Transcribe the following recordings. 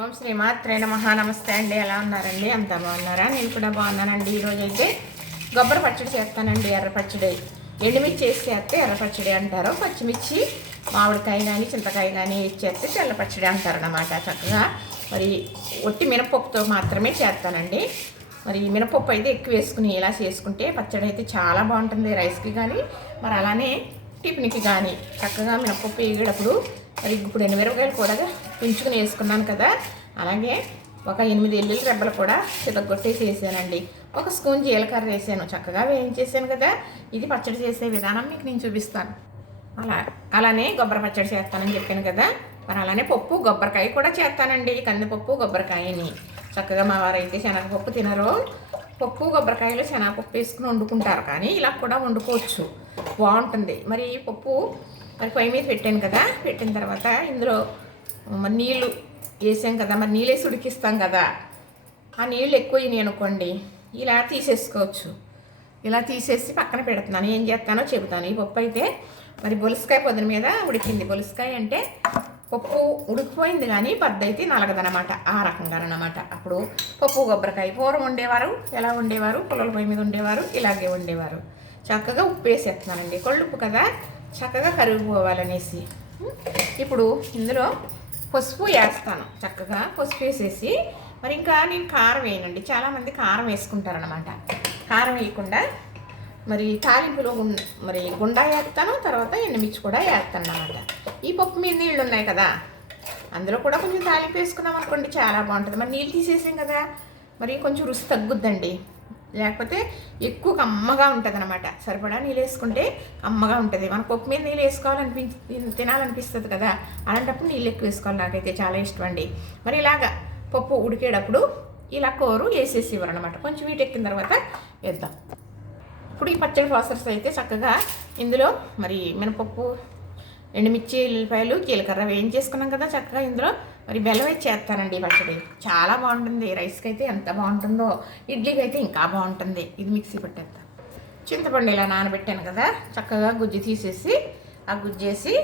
ఓం శ్రీ మాత్రే మహా నమస్తే అండి. ఎలా ఉన్నారండి? అంత బాగున్నారా? నేను కూడా బాగున్నానండి. ఈరోజు అయితే కొబ్బరి పచ్చడి చేస్తానండి ఎర్ర పచ్చడి. ఎండుమిర్చి వేసి చేస్తే ఎర్ర పచ్చడి అంటారు. పచ్చిమిర్చి మామిడికాయ కానీ చింతకాయ కానీ వేసి చేస్తే తెల్ల పచ్చడి అంటారు అన్నమాట చక్కగా. మరి ఒట్టి మినపప్పుతో మాత్రమే చేస్తానండి. మరి మినపప్పు అయితే ఎక్కువ వేసుకుని ఇలా చేసుకుంటే పచ్చడి అయితే చాలా బాగుంటుంది రైస్కి కానీ మరి అలానే టిఫిన్కి కానీ చక్కగా మినపప్పు వేగేటప్పుడు మరి ఇప్పుడు ఎనిమిరపకాయలు కూడా పెంచుకుని వేసుకున్నాను కదా. అలాగే ఒక ఎనిమిది ఎల్లుల్లి రెబ్బలు కూడా చితగొట్టేసి వేసానండి ఒక స్పూన్ జీలకర్ర వేసాను. చక్కగా వేయించేసాను కదా. ఇది పచ్చడి చేసే విధానం మీకు నేను చూపిస్తాను. అలా అలానే కొబ్బరి పచ్చడి చేస్తానని చెప్పాను కదా. మరి అలానే పప్పు కొబ్బరికాయ కూడా చేస్తానండి. కందిపప్పు కొబ్బరికాయని. చక్కగా మా వారైతే శనగపప్పు తినరు. పప్పు కొబ్బరికాయలు శనగపప్పు వేసుకుని వండుకుంటారు. కానీ ఇలా కూడా వండుకోవచ్చు. బాగుంటుంది. మరి ఈ పప్పు మరి పొయ్యి మీద పెట్టాను కదా. పెట్టిన తర్వాత ఇందులో మరి నీళ్ళు వేసాం కదా మరి నీళ్ళేసి ఉడికిస్తాం కదా. ఆ నీళ్ళు ఎక్కువ అయినాయి అనుకోండి ఇలా తీసేసుకోవచ్చు. ఇలా తీసేసి పక్కన పెడుతున్నాను. ఏం చేస్తానో చెబుతాను. ఈ పప్పు అయితే మరి బొలుసుకాయ పొద్దున మీద ఉడికింది. బొలుసుకాయ అంటే పప్పు ఉడికిపోయింది కానీ పద్దయితే నలగదనమాట ఆ రకంగా అనమాట అప్పుడు పప్పు కొబ్బరికాయ పూర్వం ఉండేవారు ఎలా ఉండేవారు పొలల పొయ్యి మీద ఉండేవారు ఇలాగే ఉండేవారు చక్కగా ఉప్పు వేసేస్తున్నానండి. కొళ్ళుప్పు కదా చక్కగా కరిగిపోవాలనేసి. ఇప్పుడు ఇందులో పసుపు వేస్తాను. చక్కగా పసుపు వేసేసి మరి ఇంకా నేను కారం వేయనండి. చాలామంది కారం వేసుకుంటారనమాట కారం వేయకుండా మరి తాలింపులో మరి గుండా వేస్తాను తర్వాత ఎండుమిర్చి కూడా వేస్తాను అనమాట ఈ పప్పు మీద నీళ్ళు ఉన్నాయి కదా అందులో కూడా కొంచెం తాలింపు వేసుకున్నాం అనుకోండి చాలా బాగుంటుంది. మరి నీళ్ళు తీసేసాం కదా మరి కొంచెం రుచి తగ్గుద్దండి. లేకపోతే ఎక్కువ కమ్మగా ఉంటుంది అనమాట సరిపడా నీళ్ళు వేసుకుంటే కమ్మగా ఉంటుంది. మన పప్పు మీద నీళ్ళు వేసుకోవాలనిపి తినాలనిపిస్తుంది కదా. అలాంటప్పుడు నీళ్ళు ఎక్కువ వేసుకోవాలి. నాకైతే చాలా ఇష్టం అండి. మరి ఇలాగా పప్పు ఉడికేటప్పుడు ఇలా కూరు వేసేసి ఇవ్వరనమాట కొంచెం వీటి ఎక్కిన తర్వాత వేద్దాం. ఇప్పుడు ఈ పచ్చడి ప్రాసెస్ అయితే చక్కగా ఇందులో మరి మినపప్పు ఎండుమిర్చి ఉల్లిపాయలు జీలకర్ర వేయించేసుకున్నాం కదా చక్కగా ఇందులో. మరి బెల్లం వేసి చేస్తానండి ఈ పచ్చడి. చాలా బాగుంటుంది. రైస్కి అయితే ఎంత బాగుంటుందో ఇడ్లీకి అయితే ఇంకా బాగుంటుంది. ఇది మిక్సీ పట్టేస్తాను చింతపండు ఇలా నానబెట్టాను కదా చక్కగా గుజ్జు తీసేసి ఆ గుజ్జేసి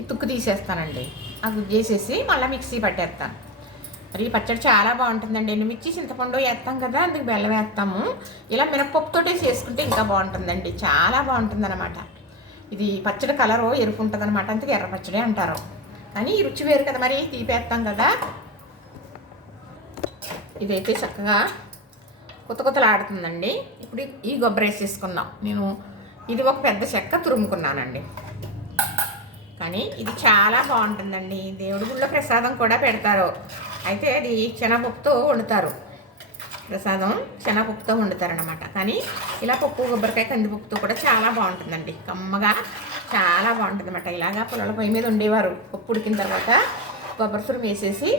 ఈ తుక్కు తీసేస్తానండి. ఆ గుజ్జేసేసి మళ్ళీ మిక్సీ పట్టేస్తాను. మరి ఈ పచ్చడి చాలా బాగుంటుందండి. ఎండుమిర్చి చింతపండు వేస్తాం కదా అందుకు బెల్లం వేస్తాము. ఇలా మినపప్పుతోటే చేసుకుంటే ఇంకా బాగుంటుందండి. చాలా బాగుంటుందనమాట ఇది పచ్చడి కలరు ఎరుపు ఉంటుంది అనమాట అందుకే ఎర్ర పచ్చడి అంటారు. కానీ ఈ రుచి వేరు కదా మరి తీపేస్తాం కదా. ఇదైతే చక్కగా కొత్త కొత్తలాడుతుందండి. ఇప్పుడు ఈ కొబ్బరి వేసేసుకున్నాం నేను ఇది ఒక పెద్ద చెక్క తురుముకున్నానండి. కానీ ఇది చాలా బాగుంటుందండి. దేవుడి గుళ్ళో ప్రసాదం కూడా పెడతారు. అయితే అది శనగపప్పుతో వండుతారు. ప్రసాదం శనగపప్పుతో వండుతారనమాట కానీ ఇలా పప్పు కొబ్బరికాయ కందిపప్పుతో కూడా చాలా బాగుంటుందండి. కమ్మగా చాలా బాగుంటుంది అనమాట ఇలాగా పొలాల పొయ్యి మీద ఉండేవారు పప్పు ఉడికిన తర్వాత కొబ్బరి సురం వేసేసి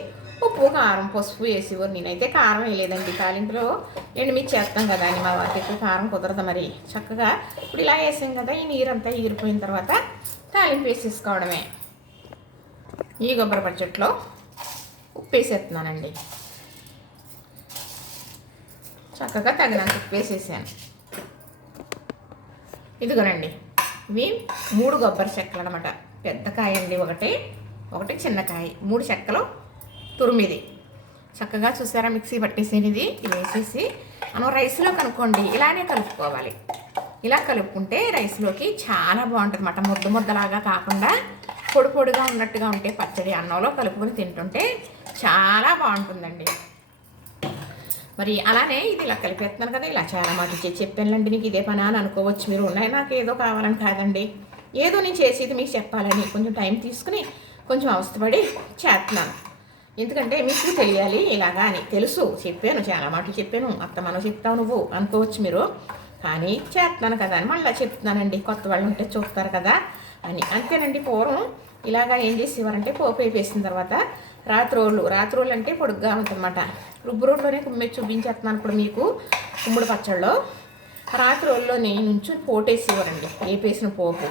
ఉప్పు కారం పసుపు వేసేవారు. నేనైతే కారం వేయలేదండి. తాలింపులో ఎండుమిర్చి చేస్తాం కదా అని మా వారికి ఎక్కువ కారం కుదరదు మరి. చక్కగా ఇప్పుడు ఇలా వేసాం కదా ఈ నీరంతా ఎగిరిపోయిన తర్వాత తాలింపు వేసేసుకోవడమే. ఈ కొబ్బరి పచ్చట్లో ఉప్పు వేసేస్తున్నానండి. చక్కగా తగినంత ఉప్పు వేసేసాను. ఇదిగోనండి ఇవి మూడు కొబ్బరి చెక్కలు అనమాట పెద్ద కాయ అండి ఒకటి ఒకటి చిన్న కాయ. మూడు చెక్కలు తురిమిది. చక్కగా చూసారా మిక్సీ పట్టేసేది ఇది వేసేసి మనం రైస్లో కనుక్కోండి ఇలానే కలుపుకోవాలి. ఇలా కలుపుకుంటే రైస్లోకి చాలా బాగుంటుంది అన్నమాట. ముద్ద ముద్దలాగా కాకుండా పొడి పొడిగా ఉన్నట్టుగా ఉంటే పచ్చడి అన్నంలో కలుపుకొని తింటుంటే చాలా బాగుంటుందండి. మరి అలానే ఇది ఇలా కలిపేస్తున్నాను కదా ఇలా చాలా మాట చెప్పానులండి నీకు ఇదే పని అని అనుకోవచ్చు. మీరు ఉన్నాయి నాకు ఏదో కావాలని కాదండి. ఏదో నేను చేసేది మీకు చెప్పాలని కొంచెం టైం తీసుకుని కొంచెం అవస్థపడి చేస్తున్నాను. ఎందుకంటే మీకు తెలియాలి ఇలాగా అని. తెలుసు చెప్పాను చాలా మాటలు చెప్పాను. అత్త మనం చెప్తావు నువ్వు అనుకోవచ్చు మీరు. కానీ చేస్తున్నాను కదా అని మళ్ళీ చెప్తున్నానండి. కొత్త వాళ్ళు ఉంటే చూస్తారు కదా అని. అంతేనండి పూర్వం ఇలాగా ఏం చేసేవారంటే పోపు వేపేసిన తర్వాత రాత్రోళ్ళు రాత్రోళ్ళు అంటే పొడుగ్గా ఉంటుందన్నమాట. రుబ్బు రోడ్లోనే చూపించేస్తున్నాను ఇప్పుడు మీకు కుమ్ముడు పచ్చళ్ళలో రాత్రోళ్ళలోనే నుంచి పోటేసేవారండి వేపేసిన పోపు.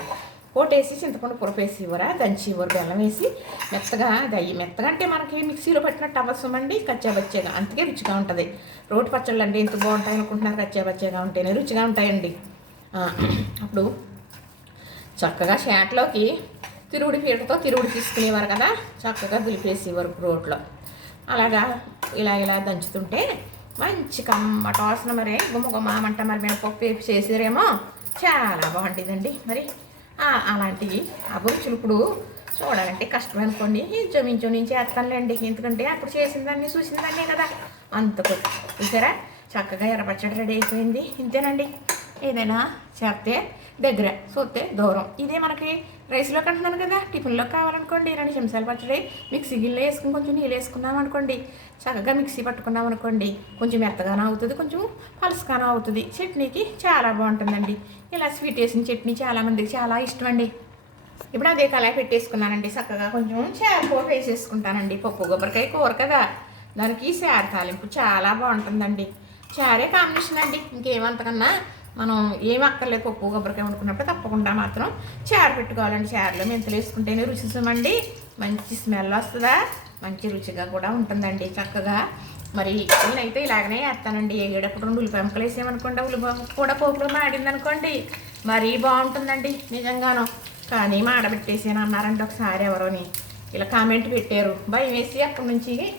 పోటేసి చింతపండు పురపేసి ఇవ్వరా దంచి ఇవ్వరు బెల్లం వేసి మెత్తగా దయ్యి మెత్తగా అంటే మనకి మిక్సీలో పెట్టినట్టు అవసరం అండి కచ్చాబచ్చేగా అందుకే రుచిగా ఉంటుంది. రోటి పచ్చళ్ళు అంటే ఎంత బాగుంటాయి అనుకుంటున్నారు కచ్చాబచ్చేగా ఉంటేనే రుచిగా ఉంటాయండి. అప్పుడు చక్కగా షాట్లోకి తిరుగుడు పీటతో తిరుగుడు తీసుకునేవారు కదా చక్కగా దులిపేసేవారు రోట్లో. అలాగా ఇలా ఇలా దంచుతుంటే మంచి కమ్మ వాసన మరి గుమ్మ మంట మరి మినపప్పు వేపు చేసారేమో చాలా బాగుంటుందండి మరి. అలాంటి అలాంటివి అభిరుచులు ఇప్పుడు చూడాలంటే కష్టం అనుకోండి. ఇంచో ఇంచో నుంచి చేస్తానులేండి. ఎందుకంటే అప్పుడు చేసిందాన్ని చూసిందాన్నే కదా. అంతకు చూసారా? చక్కగా ఎర్రపచ్చడి రెడీ అయిపోయింది. ఇంతేనండి. ఏదైనా చేస్తే దగ్గర చూస్తే దూరం. ఇదే మనకి రైస్లో కంటున్నాను కదా టిఫిన్లో కావాలనుకోండి రెండు చెంచాలు పచ్చడి మిక్సీ గిన్నెలో వేసుకుని కొంచెం నీళ్ళు వేసుకున్నాం అనుకోండి. చక్కగా మిక్సీ పట్టుకున్నాం అనుకోండి కొంచెం మెత్తగానో అవుతుంది కొంచెం పలసగానో అవుతుంది. చట్నీకి చాలా బాగుంటుందండి. ఇలా స్వీట్ వేసిన చట్నీ చాలామందికి చాలా ఇష్టం అండి ఇప్పుడు అదే కళాయి పెట్టేసుకున్నానండి. చక్కగా కొంచెం చేరపోపు వేసేసుకుంటానండి. పప్పు కొబ్బరికాయ కూర కదా. దానికి శార తాలింపు చాలా బాగుంటుందండి. చారే కాంబినేషన్ అండి. ఇంకేమంతకన్నా మనం ఏం అక్కర్లేదు పప్పు కొబ్బరికాయ వండుకున్నప్పుడు తప్పకుండా మాత్రం చారు పెట్టుకోవాలండి. చారులో మెంతులు వేసుకుంటేనే రుచిసమండి మంచి స్మెల్ వస్తుందా? మంచి రుచిగా కూడా ఉంటుందండి చక్కగా. మరి నేనైతే ఇలాగనే వేస్తానండి ఏగేటప్పుడు రెండు ఉల్లిపాయ వేసామనుకోండి ఉల్లిపాయ కూడా పోపులో మాడిందనుకోండి మరీ బాగుంటుందండి నిజంగాను. కానీ మాడబెట్టేసాను అన్నారంటే ఒకసారి ఎవరోని. ఇలా కామెంట్ పెట్టారు. భయం వేసి అక్కడి నుంచి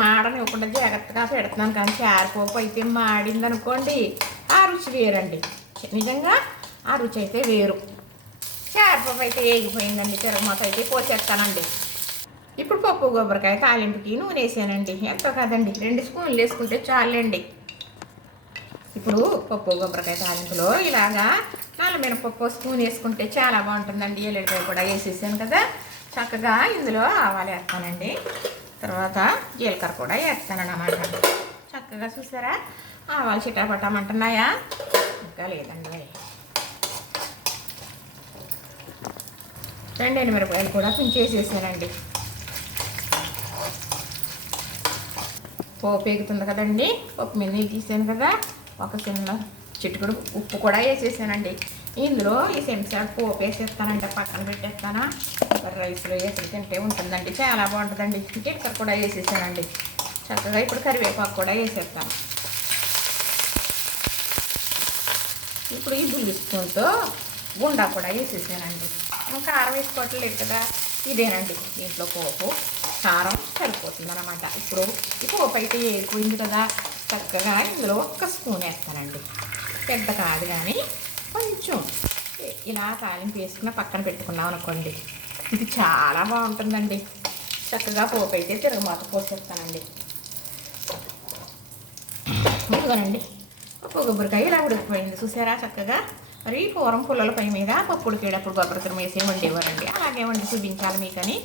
మాడనివ్వకుండా జాగ్రత్తగా పెడుతున్నాను కానీ చారిపోపు అయితే మాడింది అనుకోండి ఆ రుచి వేరండి. నిజంగా ఆ రుచి అయితే వేరు. చారిపోపు అయితే ఏగిపోయిందండి తిరగమాత అయితే పోసేస్తానండి ఇప్పుడు పప్పు కొబ్బరికాయ తాలింపుకి నూనె వేసానండి. ఎంతో కాదండి రెండు స్పూన్లు వేసుకుంటే చాలండి. ఇప్పుడు పప్పు కొబ్బరికాయ తాలింపులో ఇలాగా నల్ల మినపప్పు స్పూన్ వేసుకుంటే చాలా బాగుంటుందండి. ఎల్లుడిపాయ కూడా వేసేసాను కదా. చక్కగా ఇందులో ఆవాలు వేస్తానండి. తర్వాత జీలకర్ర కూడా వేస్తానన్నమాట. చక్కగా చూసారా? ఆవాలు చిటాపట్టమంటున్నాయా ఇంకా లేదండి. రెండు మిరపకాయలు కూడా తుంచేసేసానండి పోపు ఎగుతుంది కదండి. పప్పు మీద నీళ్ళు తీసాను కదా. ఒక చిన్న చిట్టుకుడు ఉప్పు కూడా వేసేసానండి. ఇందులో ఈ చెంచాడు పోపు వేసేస్తానంటే పక్కన పెట్టేస్తానా. మరి రైస్లో వేసి తింటే ఉంటుందండి చాలా బాగుంటుందండి. జీలకర్ర కూడా వేసేసానండి. చక్కగా ఇప్పుడు కరివేపాకు కూడా వేసేస్తాను. ఇప్పుడు ఈ బుల్లి స్పూన్తో గుండా కూడా వేసేసానండి. కారం వేసుకోవట్లేదు కదా ఇదేనండి దీంట్లో పోపు. కారం సరిపోతుంది అనమాట ఇప్పుడు ఈ పోపు అయితే ఏరిపోయింది కదా చక్కగా ఇందులో ఒక్క స్పూన్ వేస్తానండి. పెద్ద కాదు కానీ కొంచెం ఇలా తాలింపు వేసుకున్న పక్కన పెట్టుకున్నాం అనుకోండి. ఇది చాలా బాగుంటుందండి. చక్కగా పోపు అయితే తిరగమాత పోసేస్తానండి. ఇదిగోనండి పప్పు కొబ్బరికాయ ఇలా ఉడికిపోయింది. చూసారా చక్కగా? మరి పూరం పుల్లల పై మీద పప్పు ఉడికేటప్పుడు కొబ్బరి వేసి వండేవారండి. అలాగే వండి చూపించాలి మీకని.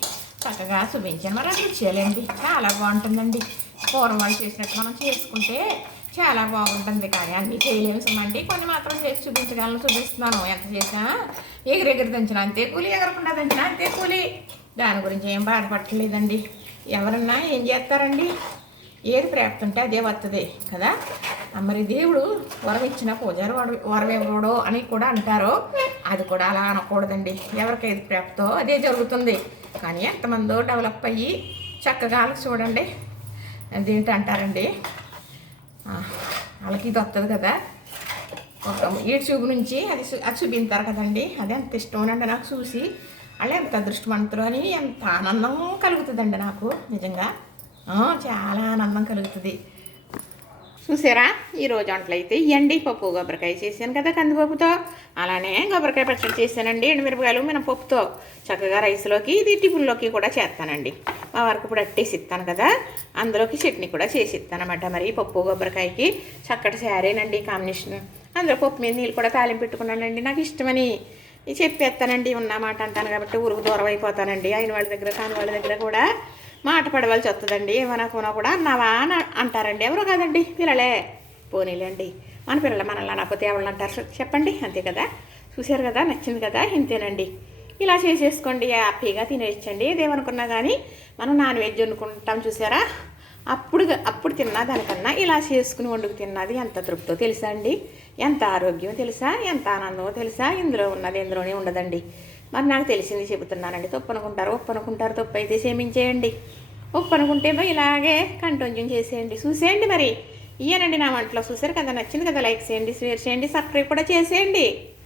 చక్కగా చూపించాను. మరి అది చేయాలండి చాలా బాగుంటుందండి. పూర్వం చేసినట్టు మనం చేసుకుంటే చాలా బాగుంటుంది కానీ అన్నీ చేయలేము సుమండి కొన్ని మాత్రం చేసి చూపించగలను చూపిస్తున్నాను. ఎంత చేసినా ఎగిరెగిరి దంచినా అంతే కూలి ఎగరకుండా దంచినా అంతే కూలి. దాని గురించి ఏం బాధపడలేదండి ఎవరన్నా ఏం చేస్తారండి? ఏది ప్రాప్తి ఉంటే అదే వస్తుంది కదా? మరి దేవుడు వరం ఇచ్చిన పూజారు వాడు వరం ఇవ్వడు అని కూడా అంటారు అది కూడా అలా అనకూడదండి. ఎవరికి ఏది ప్రాప్తో అదే జరుగుతుంది. కానీ ఎంతమందో డెవలప్ అయ్యి చక్కగా చూడండి. అదేంటి అంటారండి వాళ్ళకి ఇది వస్తుంది కదా. ఒక ఏడు చూపు నుంచి అది చూ- అది చూపించారు కదండి. అది ఎంత ఇష్టం అండి నాకు చూసి. వాళ్ళు ఎంత అదృష్టవంతులు అని ఎంత ఆనందం కలుగుతుందండి నాకు నిజంగా. చాలా ఆనందం కలుగుతుంది. చూసారా? ఈరోజు వంటలైతే ఎండి ఇవ్వండి పప్పు కొబ్బరికాయ చేశాను కదా కందిపప్పుతో. అలానే కొబ్బరికాయ పచ్చడి చేశానండి ఎండుమిరపకాయలు మినపప్పుతో. చక్కగా రైస్లోకి ఇది టిఫిన్లోకి కూడా చేస్తానండి. మా వరకు ఇప్పుడు అట్టేసి ఇస్తాను కదా అందులోకి చట్నీ కూడా చేసి ఇస్తానమాట మరి పప్పు కొబ్బరికాయకి చక్కటి శారేనండి కాంబినేషన్. అందులో పప్పు మీద నీళ్ళు కూడా తాలింపు పెట్టుకున్నానండి నాకు ఇష్టమని. చెప్పేస్తానండి ఉన్న మాట అంటాను కాబట్టి ఊరుకు దూరం అయిపోతానండి. అయిన వాళ్ళ దగ్గర కాని వాళ్ళ దగ్గర కూడా మాట పడవలసి వస్తుందండి. ఏమనకున్నా కూడా అన్నావా అని అంటారండి. ఎవరు కాదండి. పిల్లలే. పోనీలేండి మన పిల్లలు మనల్ని అనకపోతే ఎవరు అంటారు. చెప్పండి. అంతే కదా? చూశారు కదా? నచ్చింది కదా? ఇంతేనండి. ఇలా చేసేసుకోండి. హ్యాపీగా తినేయచ్చండి. ఏదేమనుకున్నా కానీ మనం నాన్ వెజ్ వండుకుంటాం చూసారా అప్పుడు అప్పుడు తిన్నా దానికన్నా ఇలా చేసుకుని వండుకు తిన్నది ఎంత తృప్తో తెలుసా అండి? ఎంత ఆరోగ్యం తెలుసా? ఎంత ఆనందమో తెలుసా? ఇందులో ఉన్నది ఇందులోనే ఉండదండి. మరి నాకు తెలిసింది చెబుతున్నానండి. తప్పు అనుకుంటారు ఉప్పు అనుకుంటారు తప్పు అయితే క్షమించేయండి. ఉప్పు అనుకుంటే మరి ఇలాగే కంటిన్యూ చేసేయండి. చూసేయండి మరి. ఇయ్యనండి నా వంటలో. చూసారు కదా? నచ్చింది కదా? లైక్ చేయండి షేర్ చేయండి సబ్స్క్రైబ్ కూడా చేసేయండి.